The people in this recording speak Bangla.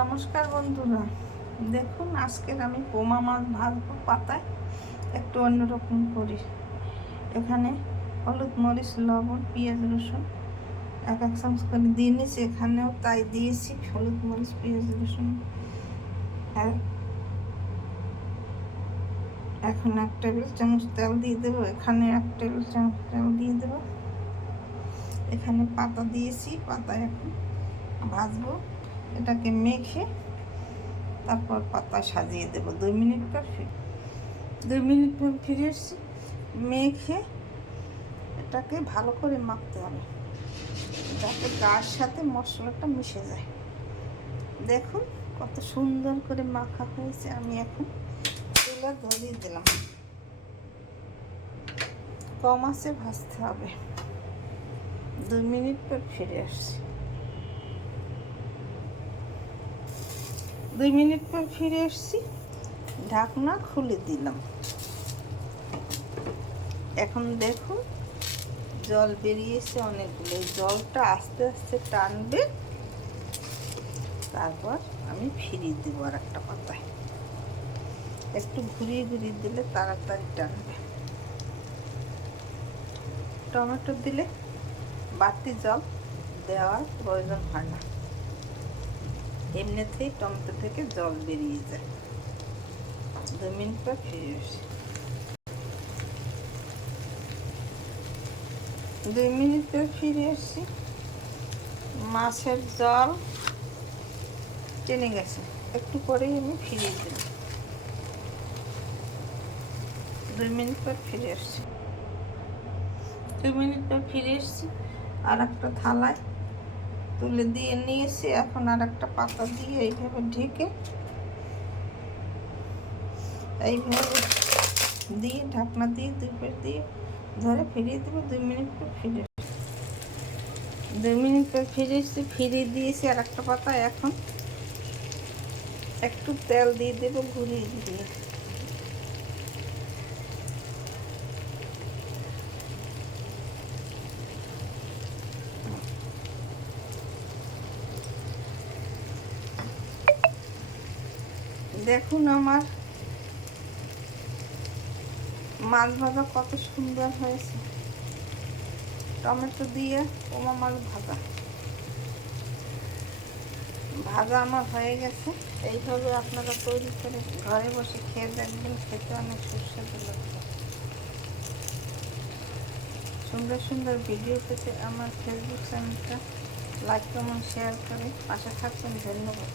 নমস্কার বন্ধুরা, দেখুন আজকের আমি পোমা মাছ ভাজবো পাতায় একটু অন্যরকম করি। এখানে হলুদ, মরিচ, লবণ, পেঁয়াজ, রসুন এক এক চামচ করে দিয়ে নিয়েছি। এখানেও তাই দিয়েছি, হলুদ, মরিচ, পেঁয়াজ, রসুন। আর এখন 1 টেবিল চামচ তেল দিয়ে দেবো। এখানে 1 টেবিল চামচ তেল দিয়ে দেবো। এখানে পাতা দিয়েছি, পাতায় এখন ভাজবো। এটাকে মেখে তারপর পাতা সাজিয়ে দেবো। 2 মিনিট পর 2 মিনিট পর ফিরে এসেছি। মেখে এটাকে ভালো করে মাখতে হবে যাতে গার সাথে মশলাটা মিশে যায়। দেখুন কত সুন্দর করে মাখা হয়েছে। আমি এখন তেলে ধরিয়ে দিলাম। কম আঁচে ভাজতে হবে। 2 মিনিট পর ফিরে আসছি। 2 মিনিট পর ফিরে এসেছি। ঢাকনা খুলে দিলাম। এখন দেখুন জল বেরিয়েছে অনেকগুলো। এই জলটা আস্তে আস্তে টানবে। তারপর আমি ফিরিয়ে দেবো আর একটা পাতায়। একটু ঘুরিয়ে ঘুরিয়ে দিলে তাড়াতাড়ি টানবে। টমেটো দিলে বাড়তি জল দেওয়ার প্রয়োজন হয় না, এমনিতেই টমেটো থেকে জল বেরিয়ে যায়। 2 মিনিট পর ফিরে আসি। 2 মিনিট পর ফিরে আসছি। মাছের জল টেনে গেছে। একটু পরেই আমি ফিরিয়ে দিলাম। 2 মিনিট পর ফিরে আসছি। 2 মিনিট পর ফিরে এসেছি। আর একটা থালায় তুলে দিয়ে নিয়েছি। এখন আর একটা পাতা দিয়ে এইভাবে ঢেকে এইভাবে দিয়ে ঢাকনা দিয়ে 2 পাশ দিয়ে ধরে ফিরিয়ে দেবো। 2 মিনিট পর ফিরে 2 মিনিট পর ফিরে এসেছি। ফিরিয়ে দিয়েছি আর একটা পাতা। এখন একটু তেল দিয়ে দেবো ঘুরিয়ে ঘুরিয়ে। দেখুন আমার মাছ ভাজা কত সুন্দর হয়েছে। টমেটো দিয়ে পোমা মাছ ভাজা ভাজা আমার হয়ে গেছে। এইভাবে আপনারা তৈরি করে ঘরে বসে খেয়ে দেখবেন, খেতে অনেক সুস্বাদু লাগবে। সুন্দর সুন্দর ভিডিও পেতে আমার ফেসবুক চ্যানেলটা লাইক, কমেন্ট, শেয়ার করে পাশে থাকবেন। ধন্যবাদ।